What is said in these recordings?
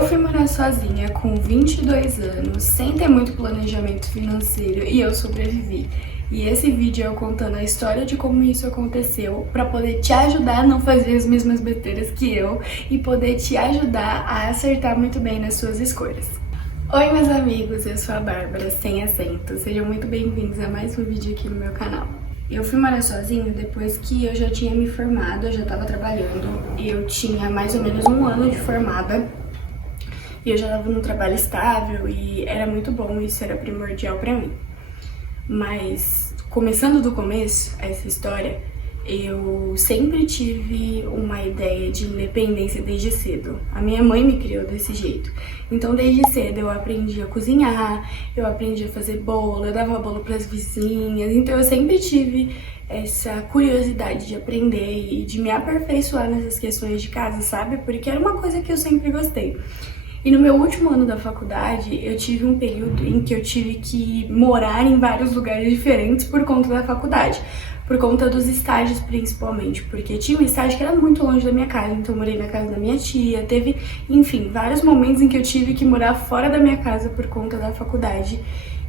Eu fui morar sozinha com 22 anos, sem ter muito planejamento financeiro e eu sobrevivi. E esse vídeo é eu contando a história de como isso aconteceu para poder te ajudar a não fazer as mesmas besteiras que eu e poder te ajudar a acertar muito bem nas suas escolhas. Oi meus amigos, eu sou a Bárbara, sem acento. Sejam muito bem-vindos a mais um vídeo aqui no meu canal. Eu fui morar sozinha depois que eu já tinha me formado, eu já estava trabalhando. Eu tinha mais ou menos um ano de formada. E eu já estava num trabalho estável e era muito bom, isso era primordial pra mim. Mas, começando do começo, essa história, eu sempre tive uma ideia de independência desde cedo. A minha mãe me criou desse jeito. Então, desde cedo eu aprendi a cozinhar, eu aprendi a fazer bolo, eu dava bolo pras vizinhas. Então, eu sempre tive essa curiosidade de aprender e de me aperfeiçoar nessas questões de casa, sabe? Porque era uma coisa que eu sempre gostei. E no meu último ano da faculdade, eu tive um período em que eu tive que morar em vários lugares diferentes por conta da faculdade. Por conta dos estágios, principalmente. Porque tinha um estágio que era muito longe da minha casa, então eu morei na casa da minha tia. Teve, enfim, vários momentos em que eu tive que morar fora da minha casa por conta da faculdade.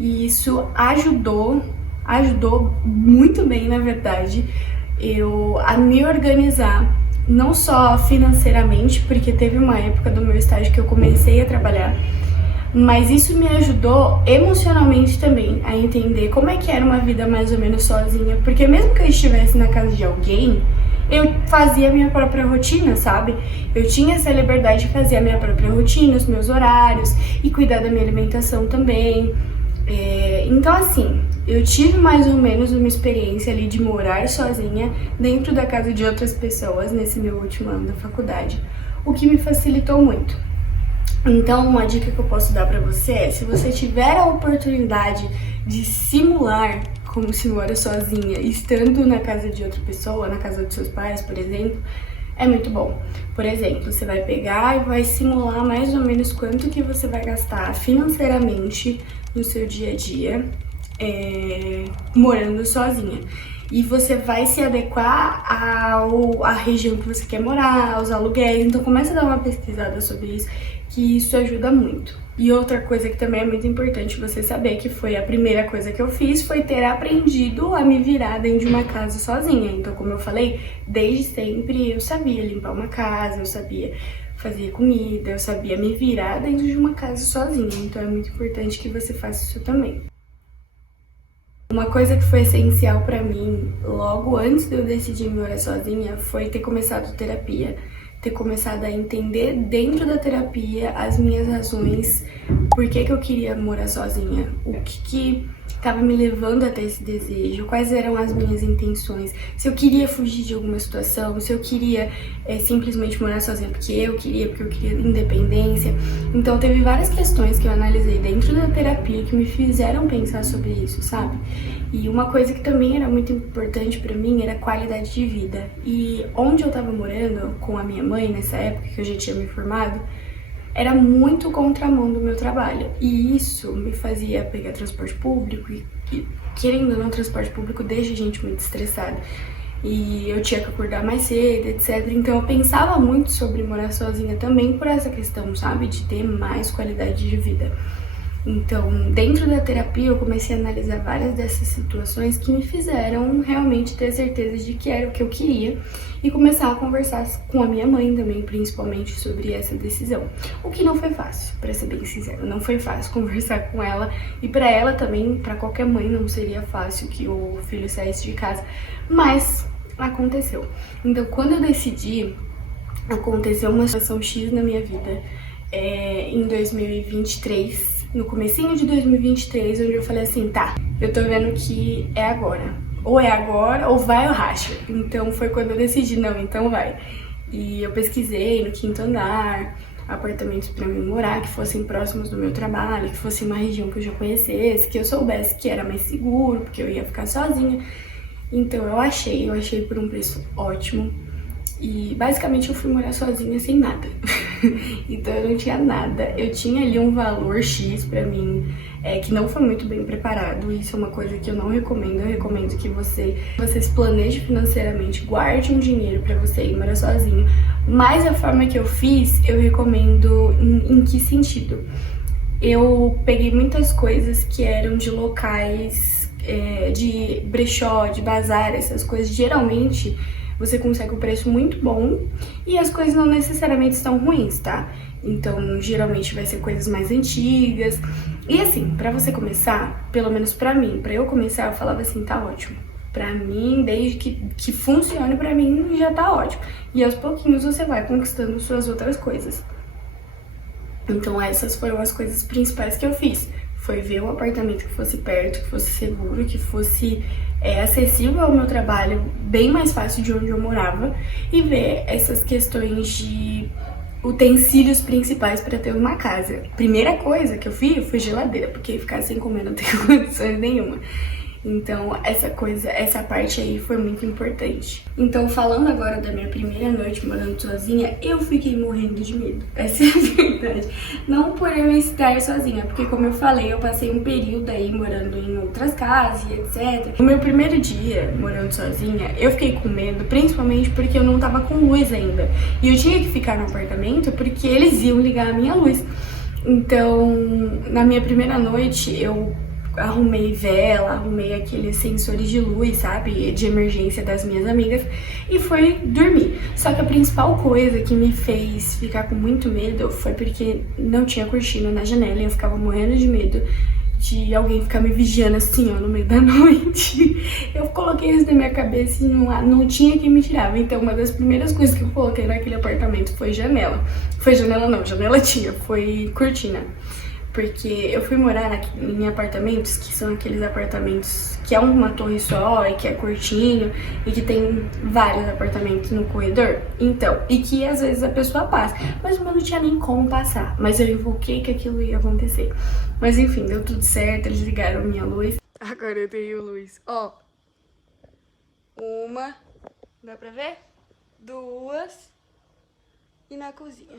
E isso ajudou muito bem, na verdade, a me organizar. Não só financeiramente, porque teve uma época do meu estágio que eu comecei a trabalhar, mas isso me ajudou emocionalmente também a entender como é que era uma vida mais ou menos sozinha, porque mesmo que eu estivesse na casa de alguém, eu fazia a minha própria rotina, sabe? Eu tinha essa liberdade de fazer a minha própria rotina, os meus horários e cuidar da minha alimentação também. Então assim, eu tive mais ou menos uma experiência ali de morar sozinha dentro da casa de outras pessoas nesse meu último ano da faculdade, o que me facilitou muito. Então uma dica que eu posso dar pra você é, se você tiver a oportunidade de simular como se mora sozinha, estando na casa de outra pessoa, na casa dos seus pais, por exemplo, é muito bom. Por exemplo, você vai pegar e vai simular mais ou menos quanto que você vai gastar financeiramente no seu dia a dia, morando sozinha. E você vai se adequar à região que você quer morar, aos aluguéis. Então começa a dar uma pesquisada sobre isso, que isso ajuda muito. E outra coisa que também é muito importante você saber, que foi a primeira coisa que eu fiz, foi ter aprendido a me virar dentro de uma casa sozinha. Então, como eu falei, desde sempre eu sabia limpar uma casa, eu sabia fazer comida, eu sabia me virar dentro de uma casa sozinha. Então é muito importante que você faça isso também. Uma coisa que foi essencial pra mim, logo antes de eu decidir me morar sozinha, foi ter começado terapia. Ter começado a entender dentro da terapia as minhas razões, por que eu queria morar sozinha, o que estava me levando até esse desejo, quais eram as minhas intenções, se eu queria fugir de alguma situação, se eu queria simplesmente morar sozinha porque eu queria independência. Então teve várias questões que eu analisei dentro da terapia que me fizeram pensar sobre isso, sabe? E uma coisa que também era muito importante pra mim era a qualidade de vida. E onde eu tava morando com a minha mãe nessa época, que eu já tinha me formado, era muito contramão do meu trabalho. E isso me fazia pegar transporte público e querendo ou não, transporte público deixa a gente muito estressada. E eu tinha que acordar mais cedo, etc. Então eu pensava muito sobre morar sozinha também por essa questão, sabe? De ter mais qualidade de vida. Então, dentro da terapia, eu comecei a analisar várias dessas situações que me fizeram realmente ter certeza de que era o que eu queria e começar a conversar com a minha mãe também, principalmente, sobre essa decisão. O que não foi fácil, pra ser bem sincero, não foi fácil conversar com ela e pra ela também, pra qualquer mãe, não seria fácil que o filho saísse de casa, mas aconteceu. Então, quando eu decidi, aconteceu uma situação X na minha vida em 2023. No comecinho de 2023, onde eu falei assim, tá, eu tô vendo que é agora. Ou é agora, ou vai ou racha. Então foi quando eu decidi, não, então vai. E eu pesquisei no 5º andar, apartamentos pra mim morar, que fossem próximos do meu trabalho, que fosse uma região que eu já conhecesse, que eu soubesse que era mais seguro, porque eu ia ficar sozinha. Então eu achei por um preço ótimo. E basicamente eu fui morar sozinha sem nada. Então eu não tinha nada. Eu tinha ali um valor X pra mim, que não foi muito bem preparado. Isso é uma coisa que eu não recomendo. Eu recomendo que você se planeje financeiramente, guarde um dinheiro pra você ir morar sozinho. Mas a forma que eu fiz, eu recomendo em que sentido? Eu peguei muitas coisas que eram de locais de brechó, de bazar, essas coisas. Geralmente você consegue um preço muito bom e as coisas não necessariamente estão ruins, tá? Então, geralmente vai ser coisas mais antigas. E assim, pra você começar, pelo menos pra mim, pra eu começar, eu falava assim, tá ótimo. Pra mim, desde que funcione pra mim, já tá ótimo. E aos pouquinhos você vai conquistando suas outras coisas. Então essas foram as coisas principais que eu fiz. Foi ver um apartamento que fosse perto, que fosse seguro, que fosse acessível ao meu trabalho, bem mais fácil de onde eu morava, e ver essas questões de utensílios principais para ter uma casa. Primeira coisa que eu fiz foi geladeira, porque ficar sem comer não tem condições nenhuma. Então, essa parte aí foi muito importante. Então, falando agora da minha primeira noite morando sozinha, eu fiquei morrendo de medo. Essa é a verdade. Não por eu estar sozinha, porque como eu falei, eu passei um período aí morando em outras casas e etc. No meu primeiro dia morando sozinha, eu fiquei com medo, principalmente porque eu não tava com luz ainda. E eu tinha que ficar no apartamento porque eles iam ligar a minha luz. Então, na minha primeira noite, eu arrumei vela, arrumei aqueles sensores de luz, sabe, de emergência das minhas amigas e fui dormir. Só que a principal coisa que me fez ficar com muito medo foi porque não tinha cortina na janela e eu ficava morrendo de medo de alguém ficar me vigiando assim, ó, no meio da noite. Eu coloquei isso na minha cabeça e não tinha quem me tirava. Então, uma das primeiras coisas que eu coloquei naquele apartamento foi janela. Foi janela não, janela tinha, foi cortina. Porque eu fui morar em apartamentos que são aqueles apartamentos que é uma torre só e que é curtinho e que tem vários apartamentos no corredor. Então, e que às vezes a pessoa passa, mas eu não tinha nem como passar. Mas eu invoquei que aquilo ia acontecer. Mas enfim, deu tudo certo, eles ligaram minha luz. Agora eu tenho luz. Ó, uma, dá pra ver? Duas e na cozinha.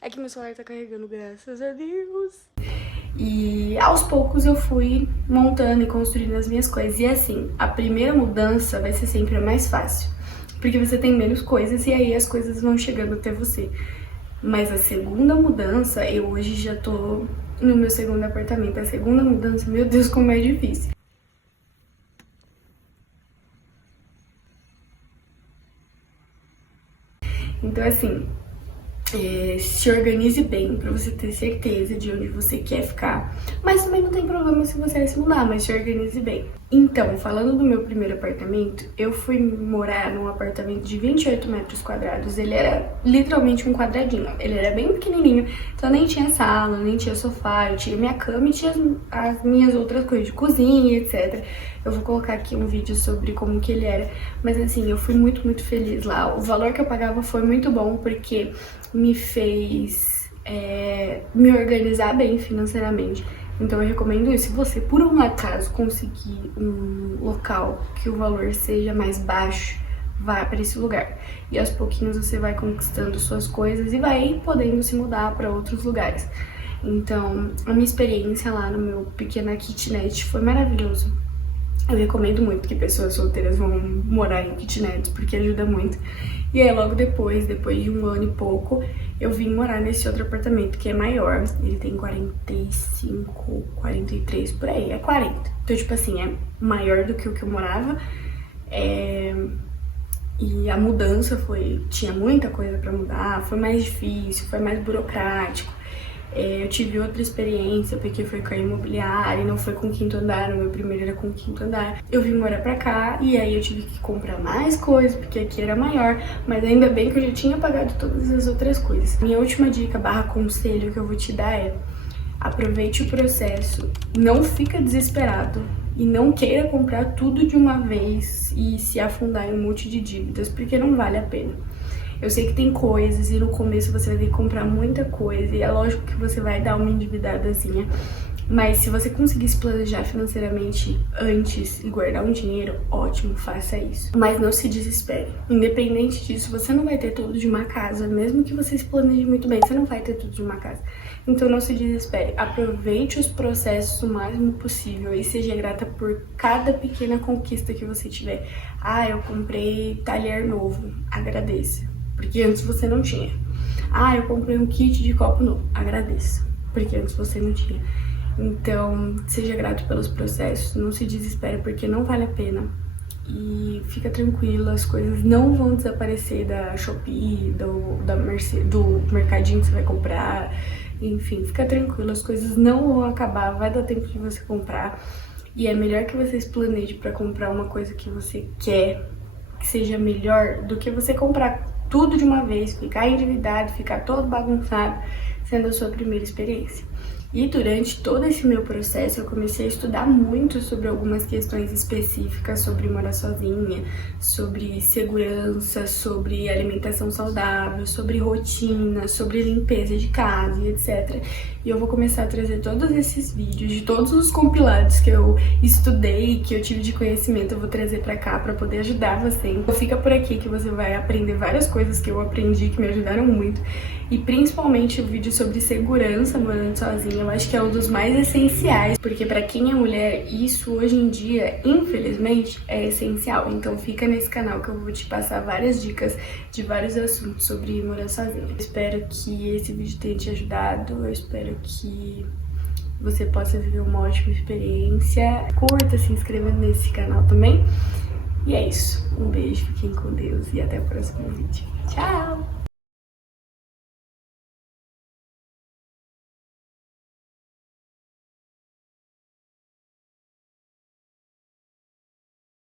É que meu celular tá carregando, graças a Deus. E aos poucos eu fui montando e construindo as minhas coisas. E assim, a primeira mudança vai ser sempre a mais fácil, porque você tem menos coisas e aí as coisas vão chegando até você. Mas a segunda mudança, eu hoje já tô no meu segundo apartamento. A segunda mudança, meu Deus, como é difícil. Então assim, se organize bem pra você ter certeza de onde você quer ficar. Mas também não tem problema se você se mudar, mas se organize bem. Então, falando do meu primeiro apartamento, eu fui morar num apartamento de 28 metros quadrados. Ele era literalmente um quadradinho. Ele era bem pequenininho, então nem tinha sala, nem tinha sofá. Eu tinha minha cama e tinha as minhas outras coisas de cozinha, etc. Eu vou colocar aqui um vídeo sobre como que ele era. Mas assim, eu fui muito, muito feliz lá. O valor que eu pagava foi muito bom, porque me fez me organizar bem financeiramente. Então eu recomendo isso. Se você, por um acaso, conseguir um local que o valor seja mais baixo, vá para esse lugar. E aos pouquinhos você vai conquistando suas coisas e vai podendo se mudar para outros lugares. Então, a minha experiência lá no meu pequena kitnet foi maravilhoso. Eu recomendo muito que pessoas solteiras vão morar em kitnets, porque ajuda muito. E aí, logo depois de um ano e pouco, eu vim morar nesse outro apartamento, que é maior. Ele tem 45, 43, por aí, é 40. Então, tipo assim, é maior do que o que eu morava. E a mudança tinha muita coisa pra mudar, foi mais difícil, foi mais burocrático. Eu tive outra experiência, porque foi com a imobiliária, não foi com o quinto andar, o meu primeiro era com o quinto andar. Eu vim morar pra cá e aí eu tive que comprar mais coisas, porque aqui era maior, mas ainda bem que eu já tinha pagado todas as outras coisas. Minha última dica / conselho que eu vou te dar é: aproveite o processo, não fica desesperado e não queira comprar tudo de uma vez e se afundar em um monte de dívidas, porque não vale a pena. Eu sei que tem coisas e no começo você vai ter que comprar muita coisa e é lógico que você vai dar uma endividadazinha, mas se você conseguir se planejar financeiramente antes e guardar um dinheiro, ótimo, faça isso. Mas não se desespere. Independente disso, você não vai ter tudo de uma casa, mesmo que você se planeje muito bem, você não vai ter tudo de uma casa. Então não se desespere, aproveite os processos o máximo possível e seja grata por cada pequena conquista que você tiver. Ah, eu comprei talher novo, agradeça. porque antes você não tinha. Ah, eu comprei um kit de copo novo, agradeça, porque antes você não tinha. Então, seja grato pelos processos, não se desespere porque não vale a pena. E fica tranquila, as coisas não vão desaparecer da Shopee, do mercadinho que você vai comprar. Enfim, fica tranquila, as coisas não vão acabar, vai dar tempo de você comprar. E é melhor que vocês planejem para comprar uma coisa que você quer, que seja melhor, do que você comprar tudo de uma vez, ficar endividado, ficar todo bagunçado, sendo a sua primeira experiência. E durante todo esse meu processo, eu comecei a estudar muito sobre algumas questões específicas, sobre morar sozinha, sobre segurança, sobre alimentação saudável, sobre rotina, sobre limpeza de casa e etc. E eu vou começar a trazer todos esses vídeos de todos os compilados que eu estudei, que eu tive de conhecimento, eu vou trazer pra cá pra poder ajudar você. Então fica por aqui que você vai aprender várias coisas que eu aprendi, que me ajudaram muito. E principalmente o vídeo sobre segurança morando sozinha, eu acho que é um dos mais essenciais, porque pra quem é mulher, isso hoje em dia, infelizmente, é essencial. Então fica nesse canal que eu vou te passar várias dicas de vários assuntos sobre morar sozinha. Eu espero que esse vídeo tenha te ajudado, eu espero que você possa viver uma ótima experiência. Curta, se inscrevendo nesse canal também. E é isso. Um beijo, fiquem com Deus e até o próximo vídeo. Tchau!